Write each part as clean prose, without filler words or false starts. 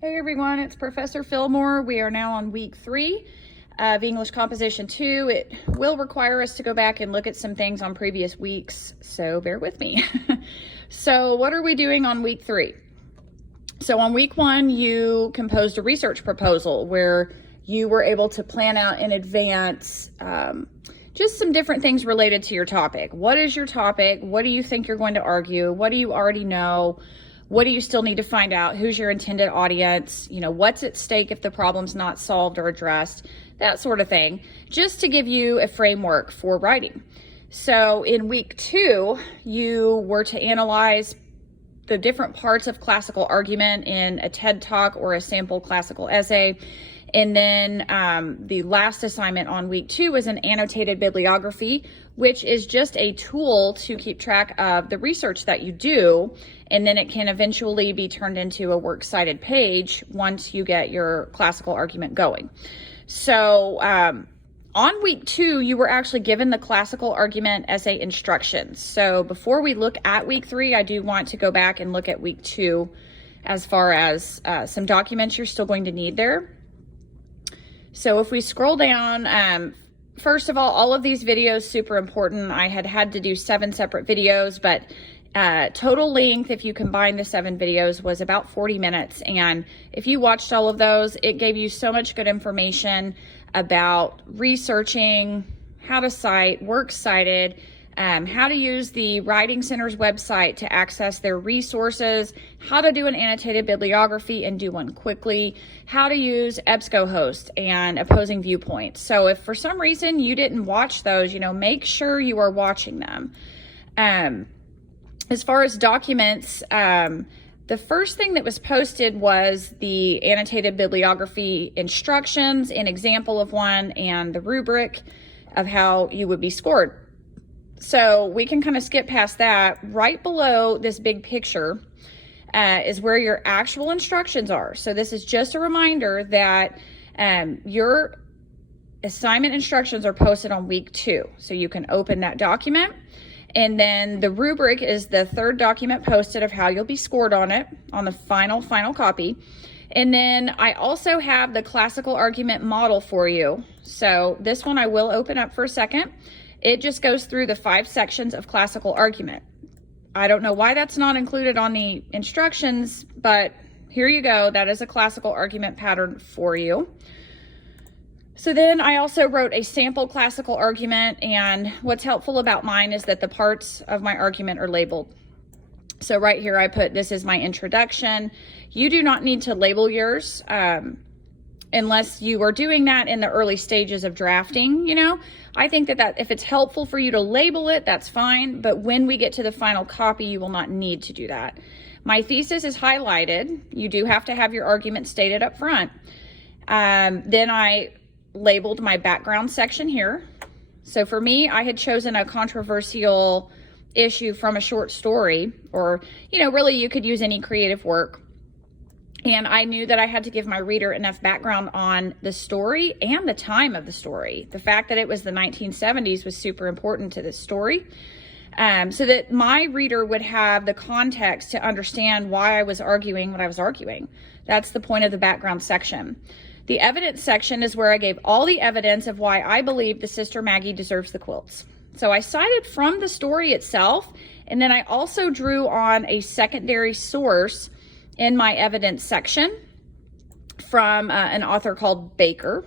Hey everyone, it's Professor Fillmore. We are now on week 3 of English Composition 2. It will require us to go back and look at some things on previous weeks, so bear with me. So what are we doing on week 3? So on week 1, you composed a research proposal where you were able to plan out in advance just some different things related to your topic. What is your topic? What do you think you're going to argue? What do you already know? What do you still need to find out? Who's your intended audience? You know, what's at stake if the problem's not solved or addressed? That sort of thing, just to give you a framework for writing. So in week 2, you were to analyze the different parts of classical argument in a TED Talk or a sample classical essay. And then the last assignment on week 2 was an annotated bibliography, which is just a tool to keep track of the research that you do. And then it can eventually be turned into a works cited page once you get your classical argument going. So on week 2, you were actually given the classical argument essay instructions. So before we look at week 3, I do want to go back and look at week 2 as far as some documents you're still going to need there. So if we scroll down, first of all of these videos, super important. I had to do 7 separate videos, but total length, if you combine the 7 videos, was about 40 minutes. And if you watched all of those, it gave you so much good information about researching, how to cite, works cited, how to use the Writing Center's website to access their resources, how to do an annotated bibliography and do one quickly, how to use EBSCOhost and opposing viewpoints. So if for some reason you didn't watch those, make sure you are watching them. As far as documents, the first thing that was posted was the annotated bibliography instructions, an example of one, and the rubric of how you would be scored. So we can kind of skip past that. Right below this big picture is where your actual instructions are. So this is just a reminder that your assignment instructions are posted on week 2. So you can open that document. And then the rubric is the third document posted of how you'll be scored on it on the final copy. And then I also have the classical argument model for you. So this one I will open up for a second. It just goes through the 5 sections of classical argument. I don't know why that's not included on the instructions, but here you go. That is a classical argument pattern for you. So then I also wrote a sample classical argument, and what's helpful about mine is that the parts of my argument are labeled. So right here I put, this is my introduction. You do not need to label yours unless you are doing that in the early stages of drafting. I think that if it's helpful for you to label it, that's fine. But when we get to the final copy, you will not need to do that. My thesis is highlighted. You do have to have your argument stated up front. Then I labeled my background section here. So for me, I had chosen a controversial issue from a short story, or, really you could use any creative work. And I knew that I had to give my reader enough background on the story and the time of the story. The fact that it was the 1970s was super important to this story, so that my reader would have the context to understand why I was arguing what I was arguing. That's the point of the background section. The evidence section is where I gave all the evidence of why I believe the Sister Maggie deserves the quilts. So I cited from the story itself, and then I also drew on a secondary source in my evidence section from an author called Baker.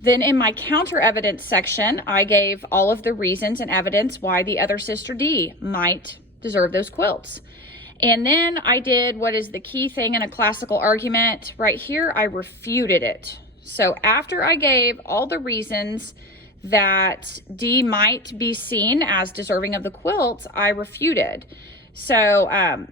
Then in my counter evidence section, I gave all of the reasons and evidence why the other Sister D might deserve those quilts. And then I did what is the key thing in a classical argument. Right here, I refuted it. So after I gave all the reasons that D might be seen as deserving of the quilts, I refuted. So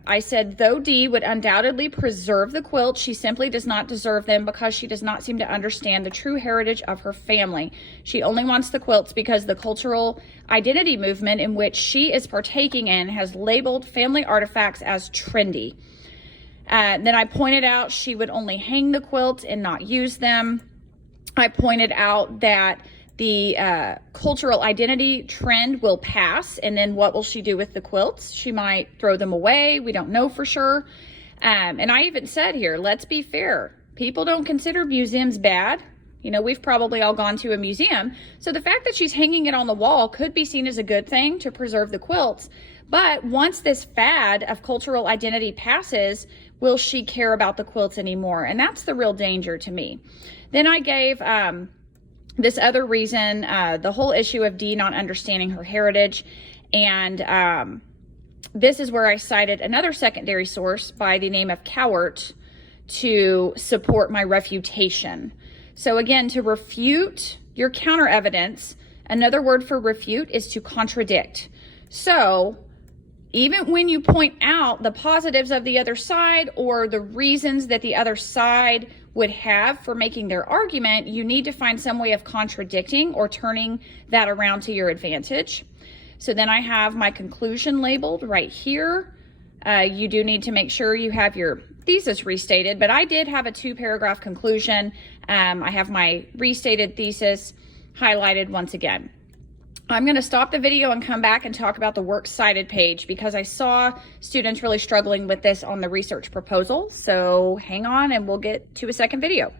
I said, though D would undoubtedly preserve the quilts, she simply does not deserve them because she does not seem to understand the true heritage of her family. She only wants the quilts because the cultural identity movement in which she is partaking in has labeled family artifacts as trendy. Then I pointed out she would only hang the quilts and not use them. I pointed out that the cultural identity trend will pass, and then what will she do with the quilts? She might throw them away. We don't know for sure. And I even said here, let's be fair. People don't consider museums bad. You know, we've probably all gone to a museum. So the fact that she's hanging it on the wall could be seen as a good thing to preserve the quilts. But once this fad of cultural identity passes, will she care about the quilts anymore? And that's the real danger to me. Then I gave this other reason, the whole issue of Dee not understanding her heritage. And this is where I cited another secondary source by the name of Cowart to support my refutation. So again, to refute your counter evidence, another word for refute is to contradict. So even when you point out the positives of the other side or the reasons that the other side would have for making their argument, you need to find some way of contradicting or turning that around to your advantage. So then I have my conclusion labeled right here. You do need to make sure you have your thesis restated, but I did have a 2-paragraph conclusion. I have my restated thesis highlighted once again. I'm going to stop the video and come back and talk about the works cited page because I saw students really struggling with this on the research proposal. So hang on and we'll get to a second video.